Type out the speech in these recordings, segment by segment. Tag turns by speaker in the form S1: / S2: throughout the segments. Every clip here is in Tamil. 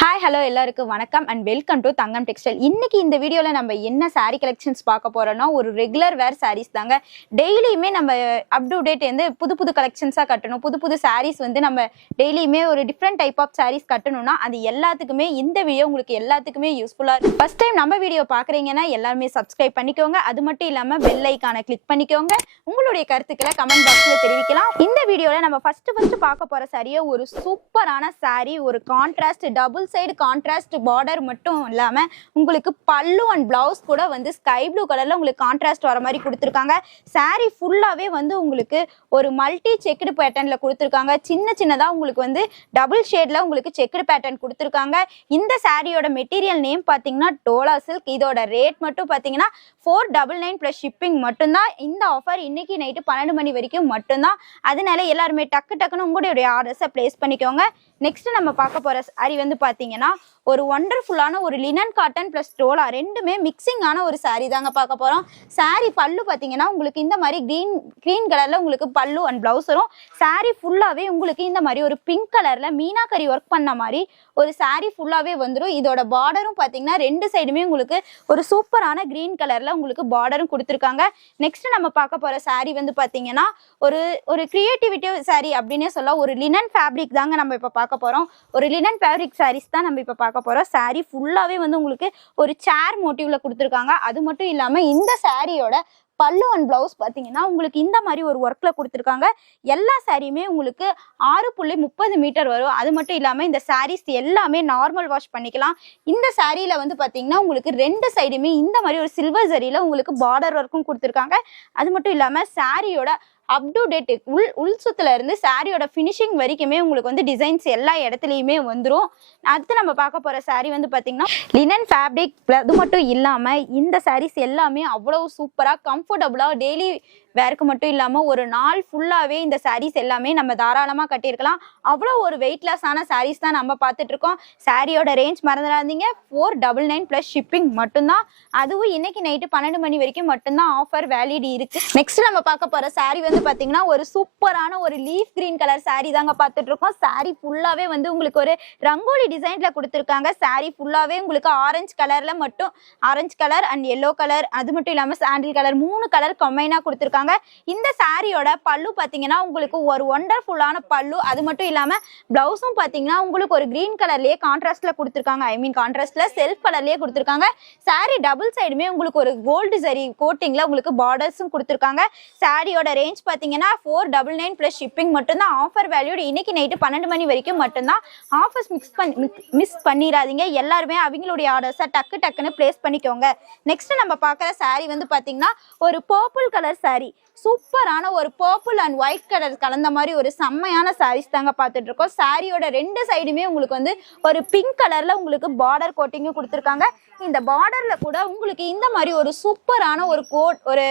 S1: ஹாய் ஹலோ எல்லாருக்கும் வணக்கம் and welcome to Thangam textile இன்னைக்கு இந்த வீடியோவில் நம்ம என்ன saree கலெக்ஷன்ஸ் பார்க்க போறோம்னா ஒரு ரெகுலர் வேர் சாரீஸ் தாங்க. டெய்லியுமே நம்ம அப் டு டேட் வந்து புது புது கலெக்ஷன்ஸாக கட்டணும். புது புது சாரீஸ் வந்து நம்ம டெய்லியுமே ஒரு டிஃப்ரெண்ட் டைப் ஆஃப் சாரீஸ் கட்டணும்னா அது எல்லாத்துக்குமே இந்த வீடியோ உங்களுக்கு எல்லாத்துக்குமே யூஸ்ஃபுல்லாக இருக்கும். ஃபர்ஸ்ட் டைம் நம்ம வீடியோ பார்க்குறீங்கன்னா எல்லாருமே சப்ஸ்கிரைப் பண்ணிக்கோங்க. அது மட்டும் இல்லாமல் பெல் ஐக்கானை கிளிக் பண்ணிக்கோங்க. உங்களுடைய கருத்துக்களை கமெண்ட் பாக்ஸில் தெரிவிக்கலாம். இந்த வீடியோவில் நம்ம ஃபர்ஸ்ட் ஃபர்ஸ்ட் பார்க்க போகிற சாரியை ஒரு சூப்பரான saree ஒரு contrast double side contrast border மட்டும் இல்லாமல் உங்களுக்கு பல்லு அண்ட் பிளவுஸ் கூட வந்து ஸ்கை ப்ளூ கலரில் உங்களுக்கு கான்ட்ராஸ்ட் வர மாதிரி கொடுத்துருக்காங்க. Saree ஃபுல்லாகவே வந்து உங்களுக்கு ஒரு மல்டி செக்குடு பேட்டர்னில் கொடுத்துருக்காங்க. சின்ன சின்னதாக உங்களுக்கு வந்து டபுள் ஷேடில் உங்களுக்கு செக்குடு பேட்டர்ன் கொடுத்துருக்காங்க. இந்த சாரியோட மெட்டீரியல் நேம் பார்த்தீங்கன்னா டோலா சில்க் இதோட ரேட் மட்டும் பார்த்தீங்கன்னா four double nine plus shipping மட்டும்தான். இந்த ஆஃபர் இன்னைக்கு நைட்டு பன்னெண்டு மணி வரைக்கும் மட்டும்தான். அதனால எல்லாருமே டக்கு டக்குன்னு உங்களுடைய ஆர்டர்ஸை ப்ளேஸ் பண்ணிக்கோங்க. நெக்ஸ்ட் நம்ம பார்க்க போற சாரி வந்து பாத்தீங்கன்னா ஒரு ஒண்டர்ஃபுல்லான ஒரு லினன் காட்டன் ப்ளஸ் டோலா ரெண்டுமே மிக்சிங்கான ஒரு சாரீ தாங்க பார்க்க போகிறோம் சாரீ பல்லு பார்த்தீங்கன்னா உங்களுக்கு இந்த மாதிரி க்ரீன் க்ரீன் கலரில் உங்களுக்கு பல்லு அண்ட் ப்ளவுஸ் வரும். சாரீ ஃபுல்லாகவே உங்களுக்கு இந்த மாதிரி ஒரு பிங்க் கலரில் மீனாக்கரி ஒர்க் பண்ண மாதிரி ஒரு சாரீ ஃபுல்லாகவே வந்துடும் இதோட பார்டரும் பார்த்தீங்கன்னா ரெண்டு சைடுமே உங்களுக்கு ஒரு சூப்பரான க்ரீன் கலரில் உங்களுக்கு பார்டரும் கொடுத்துருக்காங்க. நெக்ஸ்ட் நம்ம பார்க்க போகிற சாரீ வந்து பார்த்தீங்கன்னா ஒரு ஒரு க்ரியேட்டிவிட்டி சாரீ அப்படின்னே சொல்ல ஒரு லினன் ஃபேப்ரிக் தாங்க நம்ம இப்போ பார்க்க போகிறோம் ஒரு லினன் ஃபேப்ரிக் சாரீஸ் தான் நம்ம இப்போ பார்க்க போகிறோம் சாரீ ஃபுல்லாகவே வந்து உங்களுக்கு ஒரு சேர் மோட்டிவ்ல கொடுத்துருக்காங்க. அது மட்டும் இல்லாமல் இந்த சாரியோட பல்லு அண்ட் பிளவுஸ் பார்த்தீங்கன்னா உங்களுக்கு இந்த மாதிரி ஒரு ஒர்க்கில் கொடுத்துருக்காங்க. எல்லா சாரியுமே உங்களுக்கு ஆறு புள்ளி முப்பது மீட்டர் வரும். அது மட்டும் இல்லாமல் இந்த சாரீஸ் எல்லாமே நார்மல் வாஷ் பண்ணிக்கலாம். இந்த சாரியில் வந்து பார்த்தீங்கன்னா உங்களுக்கு ரெண்டு சைடுமே இந்த மாதிரி ஒரு சில்வர் சரியில் உங்களுக்கு பார்டர் ஒர்க்கும் கொடுத்துருக்காங்க. அது மட்டும் இல்லாமல் சாரியோட அப் டு டேட் உள் உள் சுத்துல இருந்து சாரியோட ஃபினிஷிங் வரைக்குமே உங்களுக்கு வந்து டிசைன்ஸ் எல்லா இடத்துலையுமே வந்துடும் அடுத்து நம்ம பார்க்க போகிற saree வந்து பார்த்தீங்கன்னா லினன் ஃபேப்ரிக் அது மட்டும் இல்லாமல் இந்த சாரீஸ் எல்லாமே அவ்வளவு சூப்பராக கம்ஃபர்டபுளாக டெய்லி வேர்க்கு மட்டும் இல்லாமல் ஒரு நாள் ஃபுல்லாகவே இந்த சாரீஸ் எல்லாமே நம்ம தாராளமாக கட்டியிருக்கலாம். அவ்வளோ ஒரு வெயிட்லெஸ்ஸான சாரீஸ் தான் நம்ம பார்த்துட்டு இருக்கோம். சாரியோட ரேஞ்ச் மறந்துடாதீங்க. Four double nine plus shipping மட்டும்தான். அதுவும் இன்னைக்கு நைட்டு பன்னெண்டு மணி வரைக்கும் மட்டும்தான் ஆஃபர் வேலிட் இருக்கு. நெக்ஸ்ட் நம்ம பார்க்க போகிற saree வந்து பார்த்தீங்கன்னா ஒரு சூப்பரான ஒரு லீஃப் கிரீன் கலர் saree தாங்க பார்த்துட்டு இருக்கோம். Saree ஃபுல்லாகவே வந்து உங்களுக்கு ஒரு ரங்கோலி டிசைனில் கொடுத்துருக்காங்க. Saree ஃபுல்லாகவே உங்களுக்கு ஆரஞ்சு கலரில் மட்டும். Orange colour and yellow colour அது மட்டும் இல்லாமல் சாண்டில் கலர் மூணு கலர் கம்பைனாக கொடுத்துருக்காங்க. இந்த சாரியோட பல்லு பார்த்தீங்கன்னா உங்களுக்கு ஒரு ஒண்டர்ஃபுல்லான பல்லு. அது மட்டும் இல்லாமல் ப்ளவுஸும் பார்த்தீங்கன்னா உங்களுக்கு ஒரு க்ரீன் கலர்லேயே கான்ட்ராஸ்டில் கொடுத்துருக்காங்க. ஐ மீன் கான்ட்ராஸ்டில் செல்ஃப் கலர்லேயே கொடுத்துருக்காங்க. சாரி டபுள் சைடுமே உங்களுக்கு ஒரு கோல்டு சரி கோட்டிங்கில் உங்களுக்கு பார்டர்ஸும் கொடுத்துருக்காங்க. சாரியோட ரேஞ்ச் பார்த்தீங்கன்னா four double nine plus shipping மட்டும்தான். ஆஃபர் வேல்யூடு இன்னைக்கு நைட்டு பன்னெண்டு மணி வரைக்கும் மட்டும்தான். ஆஃபர்ஸ் மிக்ஸ் பண்ணி மிஸ் பண்ணிடாதீங்க. எல்லாருமே அவங்களுடைய ஆர்டர்ஸை டக்கு டக்குன்னு ப்ளேஸ் பண்ணிக்கோங்க. நெக்ஸ்ட் நம்ம பார்க்குற saree வந்து பார்த்தீங்கன்னா ஒரு பர்பிள் கலர் சாரி சூப்பரான ஒரு பர்பிள் அண்ட் ஒயிட் கலர் கலந்த மாதிரி ஒரு செம்மையான சாரீஸ் தாங்க பார்த்துட்டு இருக்கோம் சாரியோட ரெண்டு சைடுமே உங்களுக்கு வந்து ஒரு பிங்க் கலர்ல உங்களுக்கு பார்டர் கோட்டிங்கும் கொடுத்துருக்காங்க. இந்த பார்டர்ல கூட உங்களுக்கு இந்த மாதிரி ஒரு சூப்பரான ஒரு கோட் ஒரு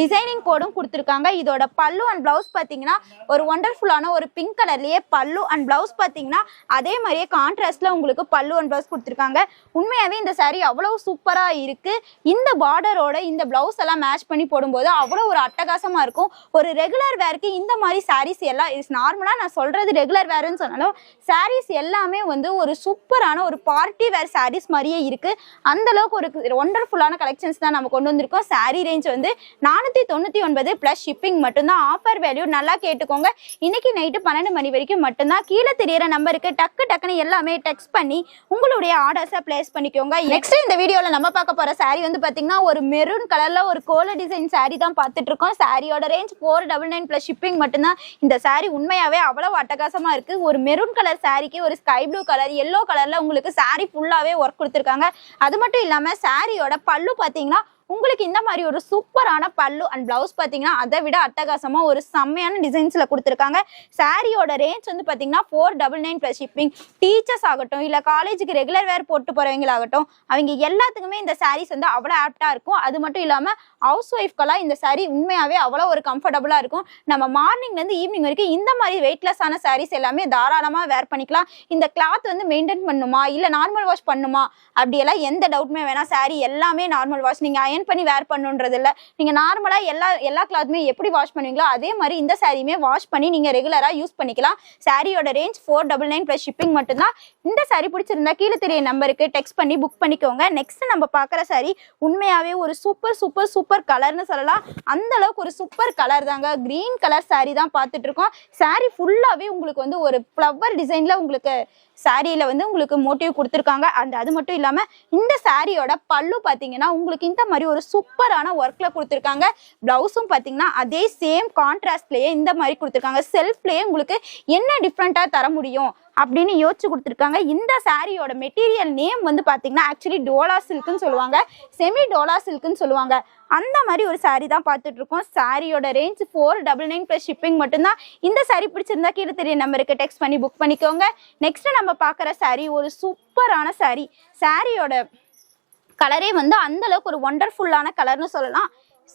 S1: டிசைனிங் கோடும் கொடுத்துருக்காங்க. இதோட பல்லு அண்ட் பிளவுஸ் பார்த்தீங்கன்னா ஒரு ஒண்டர்ஃபுல்லான ஒரு பிங்க் கலர்லேயே பல்லு அண்ட் பிளவுஸ் பார்த்தீங்கன்னா அதே மாதிரியே கான்ட்ராஸ்டில் உங்களுக்கு பல்லு அண்ட் பிளவுஸ் கொடுத்துருக்காங்க. உண்மையாகவே இந்த சாரீ அவ்வளோ சூப்பராக இருக்குது இந்த பார்டரோட இந்த பிளவுஸ் எல்லாம் மேட்ச் பண்ணி போடும்போது அவ்வளோ ஒரு அட்டகாசமாக இருக்கும். ஒரு ரெகுலர் வேருக்கு இந்த மாதிரி சாரீஸ் எல்லாம் இஸ் நார்மலாக நான் சொல்கிறது ரெகுலர் வேருன்னு சொன்னாலும் சாரீஸ் எல்லாமே வந்து ஒரு சூப்பரான ஒரு பார்ட்டி வேர் சாரீஸ் மாதிரியே இருக்குது அந்தளவுக்கு ஒரு ஒண்டர்ஃபுல்லான கலெக்ஷன்ஸ் தான் நம்ம கொண்டு வந்திருக்கோம். சாரீ ரேஞ்ச் வந்து நான் நானூற்றி தொண்ணூற்றி ஒன்பது ப்ளஸ் ஷிப்பிங் மட்டும்தான் ஆஃபர் வேல்யூ நல்லா கேட்டுக்கோங்க. இன்னைக்கு நைட்டு பன்னெண்டு மணி வரைக்கும் மட்டும்தான். கீழே தெரியற நம்பருக்கு டக்கு டக்குன்னு எல்லாமே டெக்ஸ்ட் பண்ணி உங்களுடைய ஆர்டர்ஸை பிளேஸ் பண்ணிக்கோங்க. நெக்ஸ்ட் இந்த வீடியோவில் நம்ம பார்க்க போகிற சாரீ வந்து பார்த்தீங்கன்னா ஒரு மெரூன் கலரில் ஒரு கோல டிசைன் சாரீ தான் பார்த்துட்டு இருக்கோம் சாரியோட range four double nine plus shipping மட்டும்தான். இந்த சாரீ உண்மையாகவே அவ்வளோ அட்டகாசமாக இருக்குது ஒரு மெரூன் கலர் சாரிக்கு ஒரு ஸ்கை ப்ளூ கலர் எல்லோ கலரில் உங்களுக்கு சாரீ ஃபுல்லாகவே ஒர்க் கொடுத்துருக்காங்க. அது மட்டும் இல்லாமல் சாரியோட பல்லு பார்த்தீங்கன்னா உங்களுக்கு இந்த மாதிரி ஒரு சூப்பரான பல்லு அண்ட் பிளவுஸ் பார்த்தீங்கன்னா அதை விட அட்டகாசமாக ஒரு செம்மையான டிசைன்ஸில் கொடுத்துருக்காங்க. சாரியோட ரேஞ்ச் வந்து பார்த்தீங்கன்னா four double nine plus shipping teachers ஆகட்டும் இல்லை காலேஜுக்கு ரெகுலர் வேர் போட்டு போகிறவங்களாகட்டும் அவங்க எல்லாத்துக்குமே இந்த சாரீஸ் வந்து அவ்வளோ ஆப்டாக இருக்கும். அது மட்டும் இல்லாமல் ஹவுஸ் ஒய்ஃப்கெல்லாம் இந்த சாரீ உண்மையாகவே அவ்வளோ ஒரு கம்ஃபர்டபுளாக இருக்கும். நம்ம மார்னிங்லேருந்து ஈவினிங் வரைக்கும் இந்த மாதிரி வெயிட்லெஸ்ஸான சாரீஸ் எல்லாமே தாராளமாக வேர் பண்ணிக்கலாம். இந்த கிளாத் வந்து மெயின்டைன் பண்ணுமா? இல்லை நார்மல் வாஷ் பண்ணுமா? அப்படியெல்லாம் எந்த டவுட்டுமே வேணாம். சாரீ எல்லாமே நார்மல் வாஷ் நீங்கள் அயன் பண்ணி வேர் பண்ணுன்றது இல்லை. நீங்கள் நார்மலாக எல்லா எல்லா கிளாத்துமே எப்படி வாஷ் பண்ணுவீங்களோ அதே மாதிரி இந்த சாரியுமே வாஷ் பண்ணி நீங்கள் ரெகுலராக யூஸ் பண்ணிக்கலாம். சாரியோட range four double nine plus shipping மட்டும்தான். இந்த சாரி பிடிச்சிருந்தா கீழே தெரிய நம்பருக்கு டெக்ஸ்ட் பண்ணி புக் பண்ணிக்கோங்க. நெக்ஸ்ட் நம்ம பார்க்குற சாரி உண்மையாகவே ஒரு சூப்பர் சூப்பர் சூப்பர் சூப்பர் கலர்னு சொல்லலாம். அந்த அளவுக்கு ஒரு சூப்பர் கலர் தாங்க. கிரீன் கலர் சாரீ தான் பார்த்துட்டு இருக்கோம் saree ஃபுல்லாகவே உங்களுக்கு வந்து ஒரு ஃப்ளவர் டிசைனில் உங்களுக்கு சாரியில் வந்து உங்களுக்கு மோட்டிவ் கொடுத்துருக்காங்க. அந்த அது மட்டும் இல்லாமல் இந்த சாரியோட பல்லு பார்த்தீங்கன்னா உங்களுக்கு இந்த மாதிரி ஒரு சூப்பரான ஒர்க்கில் கொடுத்துருக்காங்க. ப்ளவுஸும் பார்த்தீங்கன்னா அதே சேம் கான்ட்ராஸ்ட்லேயே இந்த மாதிரி கொடுத்துருக்காங்க. செல்ஃப்லேயே உங்களுக்கு என்ன டிஃப்ரெண்ட்டாக தர முடியும்? அப்படின்னு யோசிச்சு கொடுத்துருக்காங்க. இந்த சாரியோட மெட்டீரியல் நேம் வந்து பார்த்தீங்கன்னா ஆக்சுவலி டோலா சில்க்னு சொல்லுவாங்க. செமி டோலா சில்க்குன்னு சொல்லுவாங்க. அந்த மாதிரி ஒரு saree தான் பார்த்துட்டு இருக்கோம். சாரியோட range four double nine plus shipping மட்டும்தான். இந்த saree பிடிச்சிருந்தா கீழே தெரிய நம்பருக்கு டெக்ஸ்ட் பண்ணி புக் பண்ணிக்கோங்க. நெக்ஸ்ட் நம்ம பார்க்குற saree ஒரு சூப்பரான saree. சாரியோட கலரே வந்து அந்தளவுக்கு ஒரு ஒண்டர்ஃபுல்லான கலர்னு சொல்லலாம்.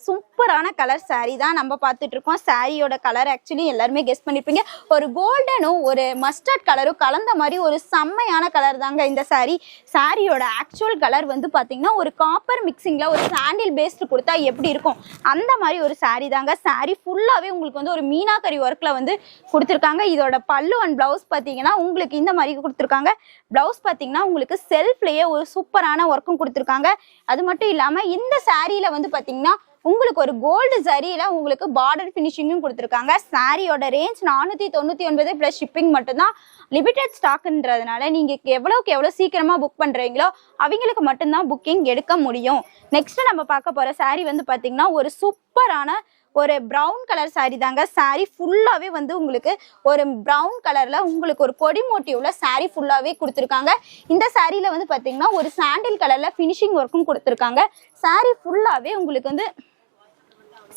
S1: சூப்பரான கலர் saree தான் நம்ம பார்த்துட்டு இருக்கோம் சாரியோட கலர் ஆக்சுவலி எல்லாருமே கெஸ் பண்ணிருப்பீங்க. ஒரு கோல்டனும் ஒரு மஸ்டர்ட் கலரும் கலந்த மாதிரி ஒரு செம்மையான கலர் தாங்க இந்த saree. சாரியோட ஆக்சுவல் கலர் வந்து பார்த்தீங்கன்னா ஒரு காப்பர் மிக்சிங்கில் ஒரு சாண்டில் பேஸ்ட் கொடுத்தா எப்படி இருக்கும்? அந்த மாதிரி ஒரு saree தாங்க. saree ஃபுல்லாகவே உங்களுக்கு வந்து ஒரு மீனாக்கரி ஒர்க்கில் வந்து கொடுத்துருக்காங்க. இதோட பல்லு அண்ட் ப்ளவுஸ் பார்த்தீங்கன்னா உங்களுக்கு இந்த மாதிரி கொடுத்துருக்காங்க. ப்ளவுஸ் பார்த்தீங்கன்னா உங்களுக்கு செல்ஃப்லேயே ஒரு சூப்பரான ஒர்க்கும் கொடுத்துருக்காங்க. அது மட்டும் இல்லாமல் இந்த சாரியில் வந்து பார்த்தீங்கன்னா உங்களுக்கு ஒரு கோல்டு சரியில உங்களுக்கு பார்டர் ஃபினிஷிங்கும் கொடுத்துருக்காங்க. சாரியோட ரேஞ்ச் நானூற்றி தொண்ணூற்றி ஒன்பது ப்ளஸ் ஷிப்பிங் மட்டும்தான். லிமிடெட் ஸ்டாக்குன்றதுனால நீங்கள் எவ்வளோக்கு எவ்வளோ சீக்கிரமாக புக் பண்ணுறீங்களோ அவங்களுக்கு மட்டும்தான் புக்கிங் எடுக்க முடியும். நெக்ஸ்ட் நம்ம பார்க்க போகிற saree வந்து பார்த்திங்கன்னா ஒரு சூப்பரான ஒரு ப்ரௌன் கலர் saree தாங்க. Saree ஃபுல்லாகவே வந்து உங்களுக்கு ஒரு ப்ரௌன் கலரில் உங்களுக்கு ஒரு கொடி மோட்டிவ்ல saree ஃபுல்லாகவே கொடுத்துருக்காங்க. இந்த சாரியில் வந்து பார்த்தீங்கன்னா ஒரு சாண்டில் கலரில் ஃபினிஷிங் ஒர்க்கும் கொடுத்துருக்காங்க. Saree ஃபுல்லாகவே உங்களுக்கு வந்து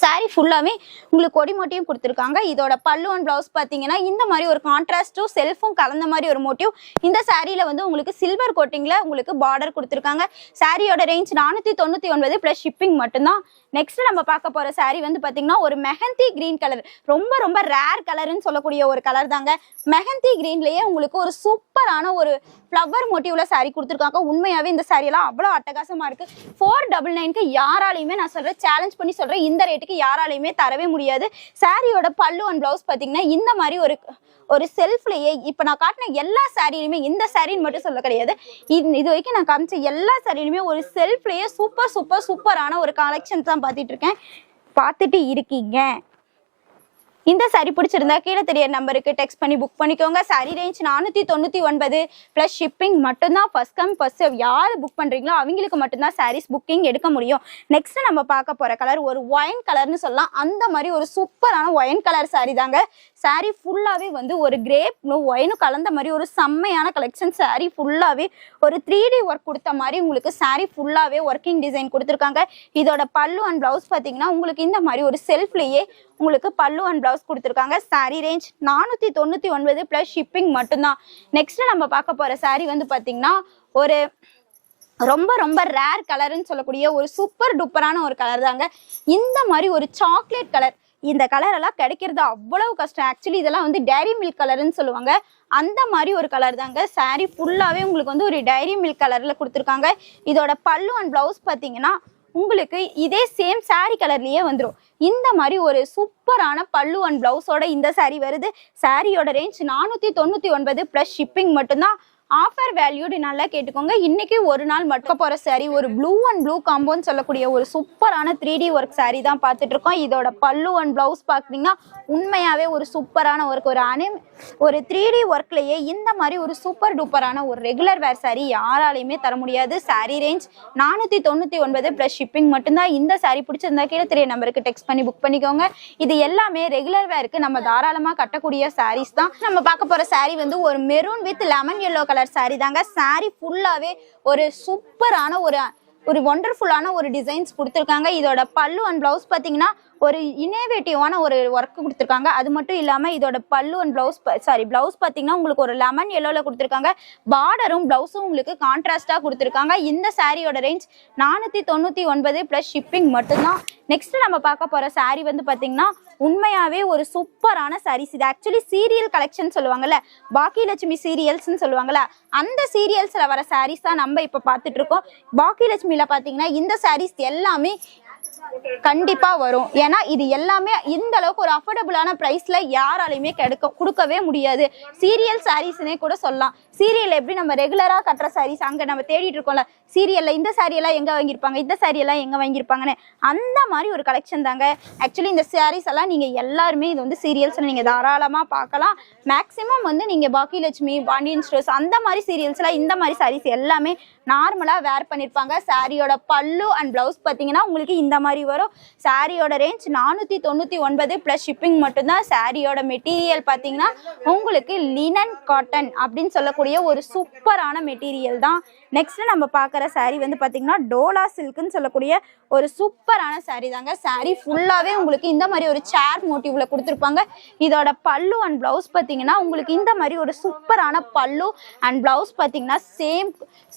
S1: சாரீ ஃபுல்லாகவே உங்களுக்கு கொடி மோட்டியும் கொடுத்துருக்காங்க. இதோட பல்லு அண்ட் ப்ளவுஸ் பார்த்தீங்கன்னா இந்த மாதிரி ஒரு கான்ட்ராஸ்ட்டும் செல்ஃபும் கலந்த மாதிரி ஒரு மோட்டிவ் இந்த சாரியில் வந்து உங்களுக்கு சில்வர் கோட்டிங்கில் உங்களுக்கு பார்டர் கொடுத்துருக்காங்க. சாரியோட ரேஞ்ச் நானூற்றி தொண்ணூற்றி ஒன்பது ப்ளஸ் ஷிப்பிங் மட்டும்தான். நெக்ஸ்ட் நம்ம பார்க்க போகிற சாரீ வந்து பார்த்திங்கன்னா ஒரு மெஹந்தி கிரீன் கலர் ரொம்ப ரொம்ப ரேர் கலருன்னு சொல்லக்கூடிய ஒரு கலர் தாங்க. மெஹந்தி க்ரீன்லேயே உங்களுக்கு ஒரு சூப்பரான ஒரு ஃப்ளவர் மோட்டிவ்ல சாரீ கொடுத்துருக்காங்க. உண்மையாவே இந்த சாரி எல்லாம் அவ்வளோ அட்டகாசமா இருக்கு. ஃபோர் டபுள் நைனுக்கு யாராலையுமே நான் சொல்றேன் சேலஞ்ச் பண்ணி சொல்றேன் இந்த ரேட்டுக்கு யாராலையுமே தரவே முடியாது. சாரியோட பல்லு அண்ட் பிளவுஸ் பாத்தீங்கன்னா இந்த மாதிரி ஒரு ஒரு செல்ஃப்லயே இப்போ நான் காட்டின எல்லா சாரியிலுமே இந்த சாரின்னு மட்டும் சொல்ல கிடையாது. இது இது வரைக்கும் நான் காமிச்ச எல்லா சாரியிலுமே ஒரு செல்ஃப்லயே சூப்பர் சூப்பர் சூப்பரான ஒரு கலெக்ஷன்ஸ் தான் பார்த்துட்டு இருக்கேன். பார்த்துட்டு இருக்கீங்க. இந்த சாரி பிடிச்சிருந்தா கீழே தெரிய நம்பருக்கு டெக்ஸ்ட் பண்ணி புக் பண்ணிக்கோங்க. சாரி ரேஞ்ச் நானூற்றி தொண்ணூற்றி ஒன்பது ப்ளஸ் ஷிப்பிங் மட்டும்தான் ஃபர்ஸ்ட் கம் ஃபர்ஸ்ட் யார் புக் பண்ணுறீங்களோ அவங்களுக்கு மட்டும்தான் சாரீஸ் புக்கிங் எடுக்க முடியும். நெக்ஸ்ட் நம்ம பார்க்க போகிற கலர் ஒரு ஒயின் கலர்னு சொல்லலாம். அந்த மாதிரி ஒரு சூப்பரான ஒயின் கலர் சாரி தாங்க. saree ஃபுல்லாகவே வந்து ஒரு கிரேப்னும் ஒயினும் கலந்த மாதிரி ஒரு செம்மையான கலெக்ஷன் saree ஃபுல்லாகவே ஒரு த்ரீ டி ஒர்க் கொடுத்த மாதிரி உங்களுக்கு saree ஃபுல்லாகவே ஒர்க்கிங் டிசைன் கொடுத்துருக்காங்க. இதோட பல்லு அண்ட் ப்ளவுஸ் பார்த்தீங்கன்னா உங்களுக்கு இந்த மாதிரி ஒரு செல்ஃப்லேயே உங்களுக்கு பல்லு அண்ட் பிளவுஸ் கொடுத்துருக்காங்க. Saree ரேஞ்ச் நானூற்றி தொண்ணூற்றி ஒன்பது ப்ளஸ் ஷிப்பிங் மட்டும்தான். நெக்ஸ்ட் நம்ம பார்க்க போகிற saree வந்து பார்த்தீங்கன்னா ஒரு ரொம்ப ரொம்ப ரேர் கலருன்னு சொல்லக்கூடிய ஒரு சூப்பர் டூப்பரான ஒரு கலர் தாங்க. இந்த மாதிரி ஒரு சாக்லேட் கலர் இந்த கலர் எல்லாம் கிடைக்கிறது அவ்வளவு கஷ்டம். ஆக்சுவலி இதெல்லாம் வந்து டைரி மில்க் கலர்னு சொல்லுவாங்க. அந்த மாதிரி ஒரு கலர் தாங்க. Saree ஃபுல்லாகவே உங்களுக்கு வந்து ஒரு டைரி மில்க் கலரில் கொடுத்துருக்காங்க. இதோட பல்லு அண்ட் ப்ளவுஸ் பார்த்தீங்கன்னா உங்களுக்கு இதே சேம் saree கலர்லேயே வந்துடும் இந்த மாதிரி ஒரு சூப்பரான பல்லு அண்ட் பிளவுஸோட இந்த saree வருது. சாரியோட ரேஞ்ச் நானூத்தி தொண்ணூத்தி ஒன்பது பிளஸ் ஷிப்பிங் மட்டும்தான். ஆஃபர் வேல்யூடு நல்லா கேட்டுக்கோங்க. இன்னைக்கு ஒரு நாள் மட்டும் போகிற சாரி ஒரு ப்ளூ அண்ட் ப்ளூ காம்போன்னு சொல்லக்கூடிய ஒரு சூப்பரான த்ரீ டி ஒர்க் சாரி தான் பார்த்துட்டு இருக்கோம் இதோட பல்லு அண்ட் ப்ளவுஸ் பார்த்தீங்கன்னா உண்மையாகவே ஒரு சூப்பரான ஒர்க் ஒரு அனி ஒரு த்ரீ டி ஒர்க்லயே இந்த மாதிரி ஒரு சூப்பர் டூப்பரான ஒரு ரெகுலர் வேர் சாரி யாராலையுமே தர முடியாது. சாரி ரேஞ்ச் நானூற்றி தொண்ணூற்றி ஒன்பது ப்ளஸ் ஷிப்பிங் மட்டும்தான். இந்த சாரி பிடிச்சிருந்தா கீழே தெரிய நம்பருக்கு டெக்ஸ்ட் பண்ணி புக் பண்ணிக்கோங்க. இது எல்லாமே ரெகுலர் வேருக்கு நம்ம தாராளமாக கட்டக்கூடிய சாரீஸ் தான். நம்ம பார்க்க போகிற சாரி வந்து ஒரு maroon with lemon yellow colour saree தாங்க. சாரி ஃபுல்லாகவே ஒரு சூப்பரான ஒரு ஒரு ஒண்டர்ஃபுல்லான ஒரு டிசைன்ஸ் கொடுத்துருக்காங்க. இதோட பல்லு அண்ட் ப்ளவுஸ் பார்த்தீங்கன்னா ஒரு இனோவேட்டிவான ஒரு ஒர்க் கொடுத்துருக்காங்க. அது மட்டும் இல்லாமல் இதோட pallu and blouse sorry blouse பார்த்தீங்கன்னா உங்களுக்கு ஒரு லெமன் எல்லோவில் கொடுத்துருக்காங்க. பார்டரும் ப்ளவுஸும் உங்களுக்கு கான்ட்ராஸ்டாக கொடுத்துருக்காங்க. இந்த சாரியோட ரேஞ்ச் நானூற்றி தொண்ணூற்றி ஒன்பது ப்ளஸ் ஷிப்பிங் மட்டும்தான். நெக்ஸ்ட் நம்ம பார்க்க போகிற சாரி வந்து பார்த்தீங்கன்னா உண்மையாகவே ஒரு சூப்பரான சாரீஸ் இது ஆக்சுவலி சீரியல் கலெக்ஷன் சொல்லுவாங்கல்ல. பாக்கியலட்சுமி சீரியல்ஸ்னு சொல்லுவாங்கல்ல. அந்த சீரியல்ஸில் வர சாரீஸ் தான் நம்ம இப்போ பார்த்துட்ருக்கோம் பாக்கி பாக்கியலட்சுமியில் பார்த்தீங்கன்னா இந்த சாரீஸ் எல்லாமே கண்டிப்பா வரும். ஏன்னா இது எல்லாமே இந்த அளவுக்கு ஒரு அஃபோர்டபுளான பிரைஸ்ல யாராலையுமே கிடைக்க கொடுக்கவே முடியாது. சீரியல் சாரீஸ்னே கூட சொல்லலாம். சீரியல் எப்படி நம்ம ரெகுலரா கட்டுற சாரீஸ் அங்க நம்ம தேடிட்டு இருக்கோம்ல சீரியல்ல இந்த saree எல்லாம் எங்க வாங்கியிருப்பாங்க இந்த saree எல்லாம் எங்க வாங்கியிருப்பாங்கன்னு அந்த மாதிரி ஒரு கலெக்ஷன் தாங்க. ஆக்சுவலி இந்த சாரீஸ் எல்லாம் நீங்க எல்லாருமே இது வந்து சீரியல்ஸ்ல நீங்க தாராளமா பார்க்கலாம். மேக்ஸிமம் வந்து நீங்க பாக்கியலட்சுமி பாண்டியன் ஸ்டோர்ஸ் அந்த மாதிரி சீரியல்ஸ்ல இந்த மாதிரி சாரீஸ் எல்லாமே நார்மலாக வேர் பண்ணியிருப்பாங்க சாரியோட பல்லு அண்ட் ப்ளவுஸ் பார்த்தீங்கன்னா உங்களுக்கு இந்த மாதிரி வரும். சாரியோட ரேஞ்ச் நானூற்றி தொண்ணூற்றி ஒன்பது ப்ளஸ் ஷிப்பிங் மட்டும்தான். சாரியோட மெட்டீரியல் பார்த்தீங்கன்னா உங்களுக்கு லினன் காட்டன் அப்படின்னு சொல்லக்கூடிய ஒரு சூப்பரான மெட்டீரியல் தான். நெக்ஸ்ட் நம்ம பார்க்குற saree வந்து பார்த்தீங்கன்னா டோலா சில்க்குன்னு சொல்லக்கூடிய ஒரு சூப்பரான saree தாங்க. saree ஃபுல்லாகவே உங்களுக்கு இந்த மாதிரி ஒரு சேர் மோட்டிவ்ல கொடுத்துருப்பாங்க. இதோட பல்லு அண்ட் ப்ளவுஸ் பார்த்தீங்கன்னா உங்களுக்கு இந்த மாதிரி ஒரு சூப்பரான பல்லு அண்ட் ப்ளவுஸ் பார்த்தீங்கன்னா சேம்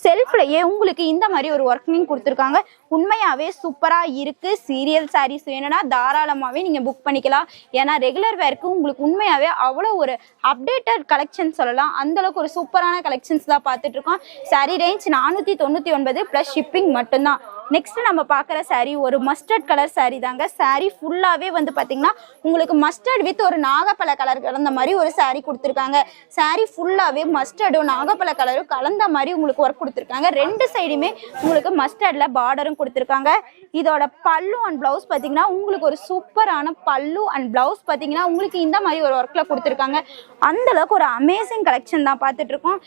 S1: செல்ஃப் செல்ஃப்லயே உங்களுக்கு இந்த மாதிரி ஒரு ஒர்க்கிங் கொடுத்துருக்காங்க? உண்மையாவே சூப்பரா இருக்கு. சீரியல் சாரீஸ் வேணும்னா தாராளமாவே நீங்க புக் பண்ணிக்கலாம். ஏன்னா ரெகுலர் வேர்க்கு உங்களுக்கு உண்மையாவே அவ்வளோ ஒரு அப்டேட்டட் கலெக்ஷன் சொல்லலாம். அந்த அளவுக்கு ஒரு சூப்பரான கலெக்ஷன்ஸ் தான் பார்த்துட்டு இருக்கோம். சாரி ரேஞ்ச் நானூத்தி தொண்ணூத்தி ஒன்பது பிளஸ் ஷிப்பிங் மட்டும்தான். நெக்ஸ்ட் நம்ம பார்க்குற சாரீ ஒரு மஸ்டர்ட் கலர் சாரீ தாங்க. சாரீ ஃபுல்லாகவே வந்து பார்த்தீங்கன்னா உங்களுக்கு மஸ்டர்ட் வித் ஒரு நாகப்பழ கலர் கலந்த மாதிரி ஒரு சாரீ கொடுத்துருக்காங்க. சாரீ ஃபுல்லாகவே மஸ்டர்டும் நாகப்பழ கலரும் கலந்த மாதிரி உங்களுக்கு ஒர்க் கொடுத்துருக்காங்க. ரெண்டு சைடுமே உங்களுக்கு மஸ்டர்டில் பார்டரும் கொடுத்துருக்காங்க. இதோட பல்லு அண்ட் ப்ளவுஸ் பார்த்தீங்கன்னா உங்களுக்கு ஒரு சூப்பரான பல்லு அண்ட் ப்ளவுஸ் பார்த்தீங்கன்னா உங்களுக்கு இந்த மாதிரி ஒரு ஒர்க்கில் கொடுத்துருக்காங்க. அந்த அளவுக்கு ஒரு அமேசிங் கலெக்ஷன் தான் பார்த்துட்டு இருக்கோம்.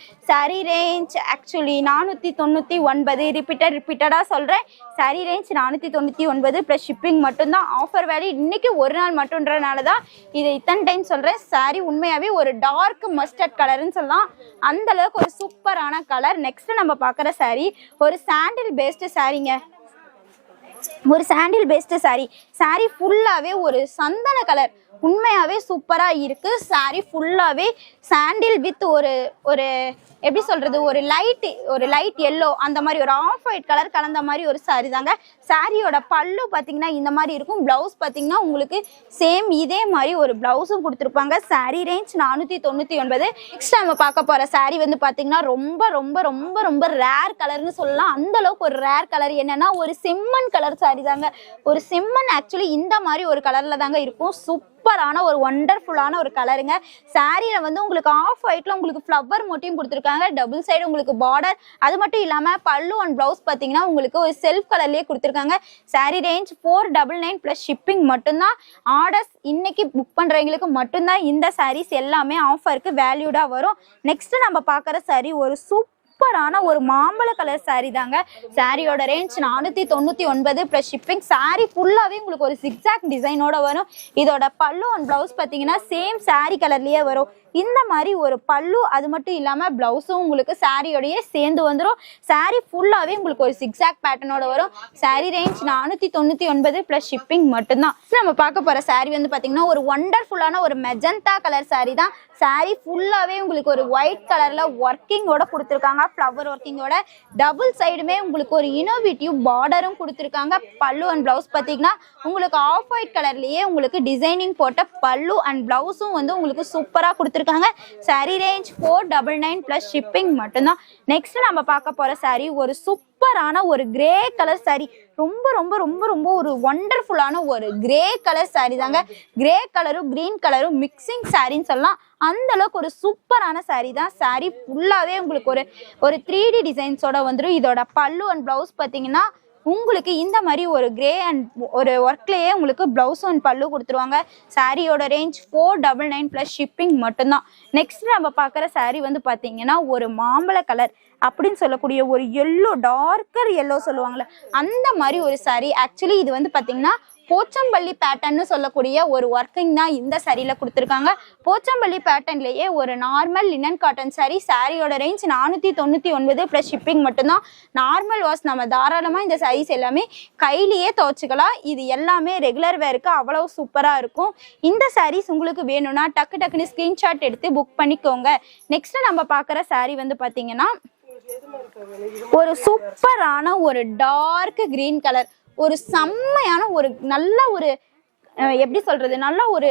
S1: ரேஞ்ச் ஆக்சுவலி நானூற்றி தொண்ணூற்றி ஒன்பது ரிப்பீட்டட் ரிப்பீட்டடாக சொல்கிறேன் சாரீ ரேஞ்ச் நானூற்றி தொண்ணூற்றி ஒன்பது ப்ளஸ் ஷிப்பிங் மட்டும்தான். ஆஃபர் வேல்யூ இன்றைக்கி ஒரு நாள் மட்டுன்றனால தான் இதை இத்தனை டைம் சொல்கிறேன் saree உண்மையாகவே ஒரு டார்க் மஸ்டர்ட் கலர்னு சொல்லலாம். அந்த அளவுக்கு ஒரு சூப்பரான கலர் நெக்ஸ்ட் நம்ம பார்க்குற saree ஒரு சாண்டில் பேஸ்டு சாரீங்க ஒரு சாண்டில் பெஸ்ட்டு சாரீ சாரீ ஃபுல்லாகவே ஒரு சந்தன கலர் உண்மையாகவே சூப்பராக இருக்குது saree ஃபுல்லாகவே சாண்டில் வித் ஒரு ஒரு எப்படி சொல்கிறது ஒரு லைட் ஒரு லைட் எல்லோ அந்த மாதிரி ஒரு ஆஃப் ஒயிட் கலர் கலந்த மாதிரி ஒரு saree தாங்க. சாரியோட பல்லு பார்த்தீங்கன்னா இந்த மாதிரி இருக்கும். ப்ளவுஸ் பார்த்தீங்கன்னா உங்களுக்கு சேம் இதே மாதிரி ஒரு ப்ளவுஸும் கொடுத்துருப்பாங்க. Saree ரேஞ்ச் நானூற்றி தொண்ணூற்றி ஒன்பது. நெக்ஸ்ட் நம்ம பார்க்க போகிற saree வந்து பார்த்தீங்கன்னா ரொம்ப ரொம்ப ரொம்ப ரொம்ப ரேர் கலர்னு சொல்லலாம். அந்தளவுக்கு ஒரு ரேர் கலர் என்னென்னா ஒரு செம்மன் கலர் saree தாங்க. ஒரு செம்மன் ஆக்சுவலி இந்த மாதிரி ஒரு கலரில் தாங்க இருக்கும். சூப்பரான ஒரு ஒண்டர்ஃபுல்லான ஒரு கலருங்க சாரியில் வந்து உங்களுக்கு ஆஃப் ஒயிட்ல உங்களுக்கு ஃப்ளவர் மோட்டியும் கொடுத்துருக்காங்க. டபுள் சைடு உங்களுக்கு பார்டர் அது மட்டும் இல்லாமல் பல்லு அண்ட் ப்ளவுஸ் பார்த்தீங்கன்னா உங்களுக்கு ஒரு செல்ஃப் கலர்லேயே கொடுத்துருக்காங்க. Sari range four double nine plus shipping மட்டும்தான். ஆர்டர்ஸ் இன்னைக்கு புக் பண்ணுறவங்களுக்கு மட்டும்தான் இந்த சாரீஸ் எல்லாமே ஆஃபருக்கு வேல்யூடாக வரும். நெக்ஸ்ட் நம்ம பார்க்குற saree ஒரு சூப் சூப்பரான ஒரு மாம்பழ கலர் saree தாங்க. சாரியோட ரேஞ்ச் நானூற்றி தொண்ணூற்றி ஒன்பது. ப்ளஸ் ஷிப்பிங் saree ஃபுல்லாகவே உங்களுக்கு ஒரு சிக்ஸாக் டிசைனோட வரும். இதோட பல்லு அண்ட் ப்ளவுஸ் பார்த்தீங்கன்னா சேம் saree கலர்லேயே வரும். இந்த மாதிரி ஒரு பல்லு அது மட்டும் இல்லாமல் ப்ளவுஸும் உங்களுக்கு சாரியோடையே சேர்ந்து வந்துடும் saree ஃபுல்லாகவே உங்களுக்கு ஒரு சிக்ஸாக் பேட்டர்னோட வரும். Saree ரேஞ்ச் நானூற்றி தொண்ணூற்றி ஒன்பது. ப்ளஸ் ஷிப்பிங் மட்டும்தான். நம்ம பார்க்க போகிற saree வந்து பார்த்தீங்கன்னா ஒரு ஒண்டர்ஃபுல்லான ஒரு மெஜந்தா கலர் saree தான். சாரி ஃபுல்லாகவே உங்களுக்கு ஒரு ஒயிட் கலரில் ஒர்க்கிங்கோட கொடுத்துருக்காங்க. ஃப்ளவர் ஒர்க்கிங்கோட டபுள் சைடுமே உங்களுக்கு ஒரு இனோவேட்டிவ் பார்டரும் கொடுத்துருக்காங்க. பல்லு அண்ட் ப்ளவுஸ் பார்த்தீங்கன்னா உங்களுக்கு ஆஃப் ஒயிட் கலர்லேயே உங்களுக்கு டிசைனிங் போட்ட பல்லு அண்ட் ப்ளவுஸும் வந்து உங்களுக்கு சூப்பராக கொடுத்துருக்காங்க. Sari range four double nine plus shipping மட்டும்தான். நெக்ஸ்ட் நம்ம பார்க்க போகிற சாரி ஒரு சூப்பரான ஒரு கிரே கலர் saree. ரொம்ப ரொம்ப ரொம்ப ரொம்ப ஒரு ஒண்டர்ஃபுல்லான ஒரு கிரே கலர் saree தாங்க. கிரே கலரும் கிரீன் கலரும் மிக்சிங் சாரின்னு சொல்லலாம். அந்த அளவுக்கு ஒரு சூப்பரான saree தான். Saree ஃபுல்லாகவே உங்களுக்கு ஒரு ஒரு த்ரீ டி டிசைன்ஸோட வந்துடும் இதோட பல்லு அண்ட் ப்ளவுஸ் பார்த்தீங்கன்னா உங்களுக்கு இந்த மாதிரி ஒரு கிரே அண்ட் ஒரு ஒர்க்லேயே உங்களுக்கு ப்ளவுஸ் அண்ட் பல்லு கொடுத்துருவாங்க. சாரியோட range four double nine plus shipping மட்டும்தான். நெக்ஸ்ட் நம்ம பார்க்குற saree வந்து பார்த்தீங்கன்னா ஒரு மாம்பழ கலர் அப்படின்னு சொல்லக்கூடிய ஒரு எல்லோ டார்க்கர் எல்லோ சொல்லுவாங்கள்ல அந்த மாதிரி ஒரு saree. ஆக்சுவலி இது வந்து பார்த்தீங்கன்னா போச்சம்பள்ளி பேட்டர்ன்னு சொல்லக்கூடிய ஒரு ஒர்க்கிங் தான் இந்த சரியில் கொடுத்துருக்காங்க. போச்சம்பள்ளி பேட்டர்ன்லேயே ஒரு நார்மல் லினன் காட்டன் சாரி சாரியோட ரேஞ்ச் நானூற்றி தொண்ணூற்றி ஒன்பது ப்ளஸ் ஷிப்பிங் மட்டும்தான். நார்மல் வாஷ் நம்ம தாராளமாக இந்த சாரீஸ் எல்லாமே கையிலேயே துவச்சிக்கலாம். இது எல்லாமே ரெகுலர் வேருக்கு அவ்வளோ சூப்பராக இருக்கும். இந்த சாரீஸ் உங்களுக்கு வேணும்னா டக்கு டக்குன்னு ஸ்க்ரீன்ஷாட் எடுத்து புக் பண்ணிக்கோங்க. நெக்ஸ்ட் நம்ம பார்க்குற saree வந்து பார்த்தீங்கன்னா ஒரு சூப்பரான ஒரு டார்க் கிரீன் கலர் ஒரு செம்மையான ஒரு நல்ல ஒரு எப்படி சொல்றது? நல்ல ஒரு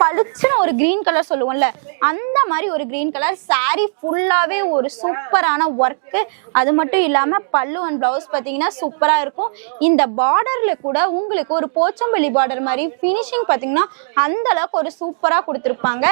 S1: பளிச்சுன்னு ஒரு கிரீன் கலர் சொல்லுவோம்ல அந்த மாதிரி ஒரு கிரீன் கலர் saree ஃபுல்லாவே ஒரு சூப்பரான ஒர்க்கு அது மட்டும் இல்லாம பல்லு அண்ட் பிளவுஸ் பார்த்தீங்கன்னா சூப்பரா இருக்கும். இந்த பார்டர்ல கூட உங்களுக்கு ஒரு போச்சம்பள்ளி பார்டர் மாதிரி ஃபினிஷிங் பார்த்தீங்கன்னா அந்த அளவுக்கு ஒரு சூப்பரா கொடுத்துருப்பாங்க.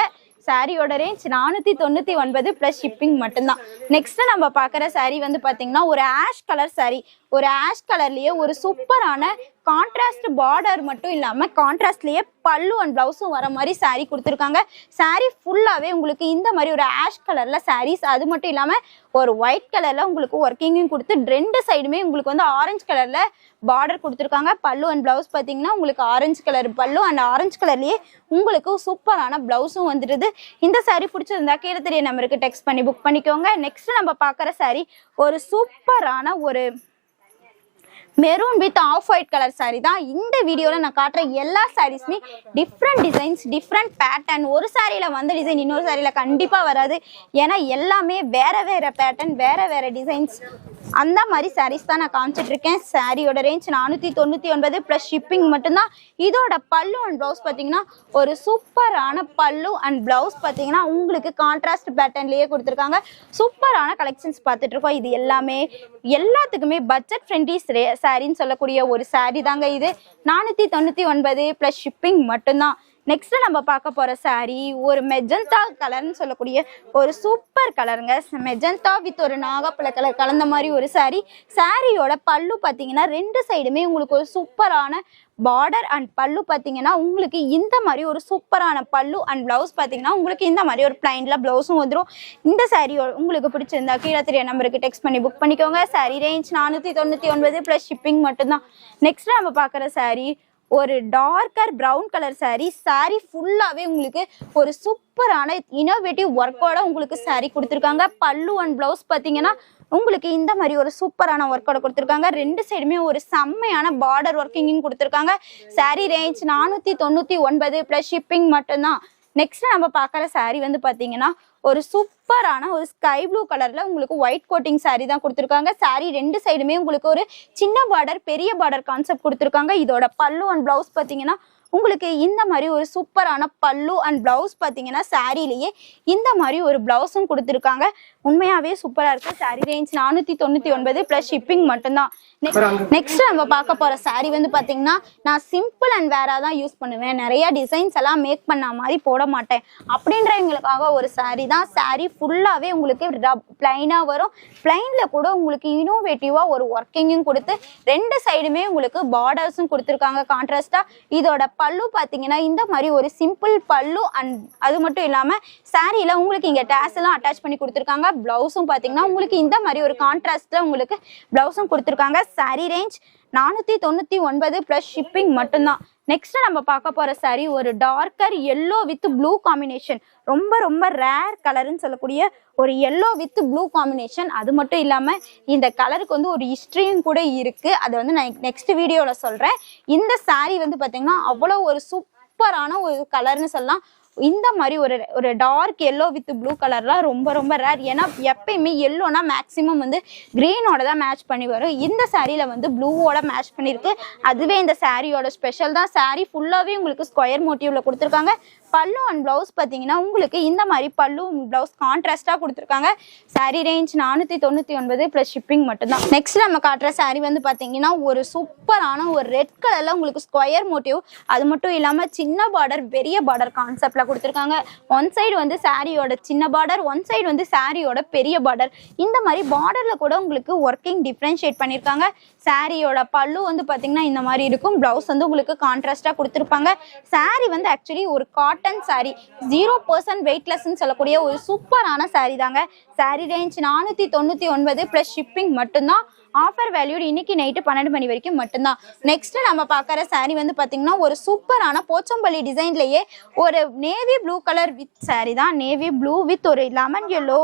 S1: சாரியோட ரேஞ்ச் நானூற்றி தொண்ணூற்றி ஒன்பது ப்ளஸ் ஷிப்பிங் மட்டும்தான். நெக்ஸ்ட் நம்ம பார்க்குற saree வந்து பார்த்தீங்கன்னா ஒரு ஆஷ் கலர் saree. ஒரு ஆஷ் கலர்லேயே ஒரு சூப்பரான கான்ட்ராஸ்ட் பார்டர் மட்டும் இல்லாமல் கான்ட்ராஸ்ட்லேயே பல்லு அண்ட் ப்ளவுஸும் வர மாதிரி saree கொடுத்துருக்காங்க. Saree ஃபுல்லாகவே உங்களுக்கு இந்த மாதிரி ஒரு ஆஷ் கலரில் சாரீஸ் அது மட்டும் இல்லாமல் ஒரு ஒயிட் கலரில் உங்களுக்கு ஒர்க்கிங்கும் கொடுத்து ரெண்டு சைடுமே உங்களுக்கு வந்து ஆரஞ்சு கலரில் பார்டர் கொடுத்துருக்காங்க. பல்லு அண்ட் ப்ளவுஸ் பார்த்தீங்கன்னா உங்களுக்கு orange colour pallu and orange கலர்லேயே உங்களுக்கு சூப்பரான ப்ளவுஸும் வந்துடுது. இந்த சாரீ பிடிச்சிருந்தா கீழே தெரிய நம்பருக்கு டெக்ஸ்ட் பண்ணி புக் பண்ணிக்கோங்க. நெக்ஸ்ட் நம்ம பார்க்குற சாரீ ஒரு சூப்பரான ஒரு maroon with off white colour saree தான். இந்த வீடியோவில் நான் காட்டுற எல்லா சாரீஸுமே டிஃப்ரெண்ட் டிசைன்ஸ் டிஃப்ரெண்ட் பேட்டர்ன் ஒரு சாரியில் வந்த டிசைன் இன்னொரு சாரியில் கண்டிப்பாக வராது. ஏன்னா எல்லாமே வேறு வேறு பேட்டர்ன் வேறு வேறு டிசைன்ஸ் அந்த மாதிரி சாரீஸ் தான் நான் காமிச்சிட்டு இருக்கேன் சாரியோட ரேஞ்ச் நானூற்றி தொண்ணூற்றி ஒன்பது ப்ளஸ் ஷிப்பிங் மட்டும்தான். இதோட பல்லு அண்ட் ப்ளவுஸ் பார்த்தீங்கன்னா ஒரு சூப்பரான பல்லு அண்ட் ப்ளவுஸ் பார்த்தீங்கன்னா உங்களுக்கு கான்ட்ராஸ்ட் பேட்டர்ன்லேயே கொடுத்துருக்காங்க. சூப்பரான கலெக்ஷன்ஸ் பார்த்துட்ருக்கோம் இது எல்லாமே எல்லாத்துக்குமே பட்ஜெட் ஃப்ரெண்ட்லி சாரின்னு சொல்லக்கூடிய ஒரு saree தாங்க இது. நானூற்றி தொண்ணூற்றி ஒன்பது ப்ளஸ் ஷிப்பிங் மட்டும்தான். நெக்ஸ்ட் நம்ம பார்க்க போகிற saree ஒரு மெஜந்தா கலர்னு சொல்லக்கூடிய ஒரு சூப்பர் கலருங்க மெஜந்தா வித் ஒரு நாகப்பழ கலர் கலந்த மாதிரி ஒரு saree. சாரியோட பல்லு பார்த்தீங்கன்னா ரெண்டு சைடுமே உங்களுக்கு ஒரு சூப்பரான பார்டர் அண்ட் பல்லு பார்த்தீங்கன்னா உங்களுக்கு இந்த மாதிரி ஒரு சூப்பரான பல்லு அண்ட் ப்ளவுஸ் பார்த்தீங்கன்னா உங்களுக்கு இந்த மாதிரி ஒரு பிளைன்ல ப்ளவுஸும் வந்துடும் இந்த சாரீ உங்களுக்கு பிடிச்சிருந்தா கீழே தெரிய நம்பருக்கு டெக்ஸ்ட் பண்ணி புக் பண்ணிக்கோங்க. சாரீ ரேஞ்ச் நானூற்றி தொண்ணூற்றி ஒன்பது ப்ளஸ் ஷிப்பிங் மட்டும்தான். நெக்ஸ்ட் நம்ம பார்க்குற சாரீ ஒரு darker brown colour sari sari ஃபுல்லாகவே உங்களுக்கு ஒரு சூப்பரான இனோவேட்டிவ் ஒர்க்கோட உங்களுக்கு சாரீ கொடுத்துருக்காங்க. பல்லு அண்ட் ப்ளவுஸ் பார்த்தீங்கன்னா உங்களுக்கு இந்த மாதிரி ஒரு சூப்பரான ஒர்க்கோட கொடுத்துருக்காங்க. ரெண்டு சைடுமே ஒரு செம்மையான பார்டர் ஒர்க்கிங்கும் கொடுத்துருக்காங்க. Saree ரேஞ்ச் நானூற்றி தொண்ணூற்றி ஒன்பது ப்ளஸ் ஷிப்பிங் மட்டும்தான். நெக்ஸ்ட் நம்ம பார்க்குற சாரீ வந்து பார்த்தீங்கன்னா ஒரு சூப்பரான ஒரு ஸ்கை ப்ளூ கலரில் உங்களுக்கு ஒயிட் கோட்டிங் சாரீ தான் கொடுத்துருக்காங்க. சாரீ ரெண்டு சைடுமே உங்களுக்கு ஒரு சின்ன பார்டர் பெரிய பார்டர் கான்செப்ட் கொடுத்துருக்காங்க. இதோட பல்லு அண்ட் ப்ளவுஸ் பார்த்தீங்கன்னா உங்களுக்கு இந்த மாதிரி ஒரு சூப்பரான பல்லு அண்ட் பிளவுஸ் பார்த்தீங்கன்னா சாரிலேயே இந்த மாதிரி ஒரு பிளவுஸும் கொடுத்துருக்காங்க. உண்மையாவே சூப்பரா இருக்கு. saree ரேஞ்ச் நானூற்றி தொண்ணூற்றி ஒன்பது ப்ளஸ் ஷிப்பிங் மட்டும்தான். நெக்ஸ்ட் நம்ம பார்க்க போற saree வந்து பார்த்தீங்கன்னா நான் சிம்பிள் அண்ட் வேறா தான் யூஸ் பண்ணுவேன். நிறைய டிசைன்ஸ் எல்லாம் மேக் பண்ண மாதிரி போட மாட்டேன். அப்படின்றவங்களுக்காக ஒரு saree தான். saree ஃபுல்லாகவே உங்களுக்கு பிளைனாக வரும். பிளைனில் கூட உங்களுக்கு இனோவேட்டிவாக ஒரு ஒர்க்கிங்கும் கொடுத்து ரெண்டு சைடுமே உங்களுக்கு பார்டர்ஸும் கொடுத்துருக்காங்க. கான்ட்ராஸ்டாக இதோட பல்லு பார்த்தீங்கன்னா இந்த மாதிரி ஒரு சிம்பிள் பல்லு அண்ட் அது மட்டும் இல்லாமல் சாரியில் உங்களுக்கு இங்கே டேஸ் எல்லாம் அட்டாச் பண்ணி கொடுத்துருக்காங்க. ப்ளவுஸும் பார்த்தீங்கன்னா உங்களுக்கு இந்த மாதிரி ஒரு கான்ட்ராஸ்டில் உங்களுக்கு ப்ளவுஸும் கொடுத்துருக்காங்க. saree ரேஞ்ச் நானூற்றி தொண்ணூற்றி ஒன்பது ப்ளஸ் ஷிப்பிங் மட்டும்தான். நெக்ஸ்ட் நம்ம பார்க்க போற சாரி ஒரு darker yellow with blue combination ரொம்ப ரொம்ப ரேர் கலர்னு சொல்லக்கூடிய ஒரு எல்லோ வித் ப்ளூ காம்பினேஷன் அது மட்டும் இல்லாம இந்த கலருக்கு வந்து ஒரு ஹிஸ்ட்ரியும் கூட இருக்கு. அதை வந்து நான் நெக்ஸ்ட் வீடியோல சொல்றேன். இந்த சாரி வந்து பாத்தீங்கன்னா அவ்வளோ ஒரு சூப்பரான ஒரு கலர்னு சொல்லலாம். இந்த மாதிரி ஒரு ஒரு டார்க் எல்லோ வித் ப்ளூ கலர்லாம் ரொம்ப ரொம்ப ரேர் ஏன்னா எப்பயுமே எல்லோனா மேக்ஸிமம் வந்து க்ரீனோட தான் மேட்ச் பண்ணி வரும். இந்த சாரியில் வந்து ப்ளூவோட மேட்ச் பண்ணியிருக்கு. அதுவே இந்த சாரியோட ஸ்பெஷல் தான். சாரி ஃபுல்லாகவே உங்களுக்கு ஸ்கொயர் மோட்டிவ்ல கொடுத்துருக்காங்க. பல்லு அண்ட் ப்ளவுஸ் பார்த்தீங்கன்னா உங்களுக்கு இந்த மாதிரி பல்லு ப்ளவுஸ் கான்ட்ராஸ்டாக கொடுத்துருக்காங்க. saree ரேஞ்ச் நானூற்றி தொண்ணூற்றி ஒன்பது ப்ளஸ் ஷிப்பிங் மட்டும்தான். நெக்ஸ்ட் நம்ம காட்டுற சாரீ வந்து பார்த்தீங்கன்னா ஒரு சூப்பரான ஒரு ரெட் கலரில் உங்களுக்கு ஸ்கொயர் மோட்டிவ் அது மட்டும் இல்லாமல் சின்ன பார்டர் பெரிய பார்டர் கான்செப்டில் கொடுத்துருக்காங்க. ஒன் சைடு வந்து சாரியோட சின்ன பார்டர் ஒன் சைடு வந்து சாரியோட பெரிய பார்டர் இந்த மாதிரி பார்டரில் கூட உங்களுக்கு ஒர்க்கிங் டிஃப்ரென்ஷியேட் பண்ணியிருக்காங்க சாரியோட பல்லு வந்து பார்த்தீங்கன்னா இந்த மாதிரி இருக்கும். ப்ளவுஸ் வந்து உங்களுக்கு கான்ட்ராஸ்டாக கொடுத்துருப்பாங்க. சாரி வந்து ஆக்சுவலி ஒரு காட்டன் சாரி ஜீரோ பர்சன்ட் வெயிட்லெஸ்ன்னு சொல்லக்கூடிய ஒரு சூப்பரான சாரி தாங்க. சாரி ரேஞ்ச் நானூற்றி தொண்ணூற்றி ஒன்பது ப்ளஸ் ஷிப்பிங் மட்டும்தான். ஆஃபர் வேல்யூடு இன்னைக்கு நைட்டு பன்னெண்டு மணி வரைக்கும் மட்டும்தான். நெக்ஸ்ட் நம்ம பார்க்குற சாரீ வந்து பார்த்தீங்கன்னா ஒரு சூப்பரான போச்சம்பள்ளி டிசைன்லேயே ஒரு navy blue colour with sari தான். நேவி ப்ளூ வித் ஒரு லெமன் எல்லோ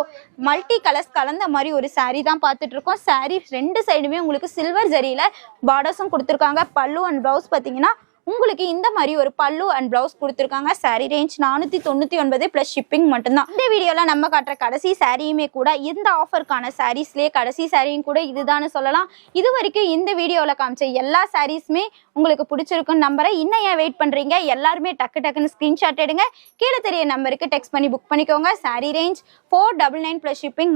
S1: மல்டி கலர்ஸ் கலந்த மாதிரி ஒரு சாரீ தான் பார்த்துட்டு இருக்கோம். சாரீ ரெண்டு சைடுமே உங்களுக்கு சில்வர் ஜரியில் பார்டர்ஸும் கொடுத்துருக்காங்க. பல்லு அண்ட் ப்ளவுஸ் பார்த்தீங்கன்னா உங்களுக்கு இந்த மாதிரி ஒரு பல்லு அண்ட் ப்ளவுஸ் கொடுத்துருக்காங்க. சாரீ ரேஞ்ச் நானூற்றி தொண்ணூற்றி ஒன்பது ப்ளஸ் ஷிப்பிங் மட்டும்தான். இந்த வீடியோவில் நம்ம காட்டுற கடைசி சாரியுமே கூட இந்த ஆஃபருக்கான சாரீஸ்லேயே கடைசி சாரியும் கூட இதுதான்னு சொல்லலாம். இது வரைக்கும் இந்த வீடியோவில் காமிச்ச எல்லா சாரீஸுமே உங்களுக்கு பிடிச்சிருக்குன்னு நம்புறேன். இன்னும் ஏன் வெயிட் பண்ணுறீங்க எல்லாருமே டக்கு டக்குன்னு ஸ்க்ரீன்ஷாட் எடுங்க. கீழே தெரிய நம்பருக்கு டெக்ஸ்ட் பண்ணி புக் பண்ணிக்கோங்க. Sari range four double nine plus shipping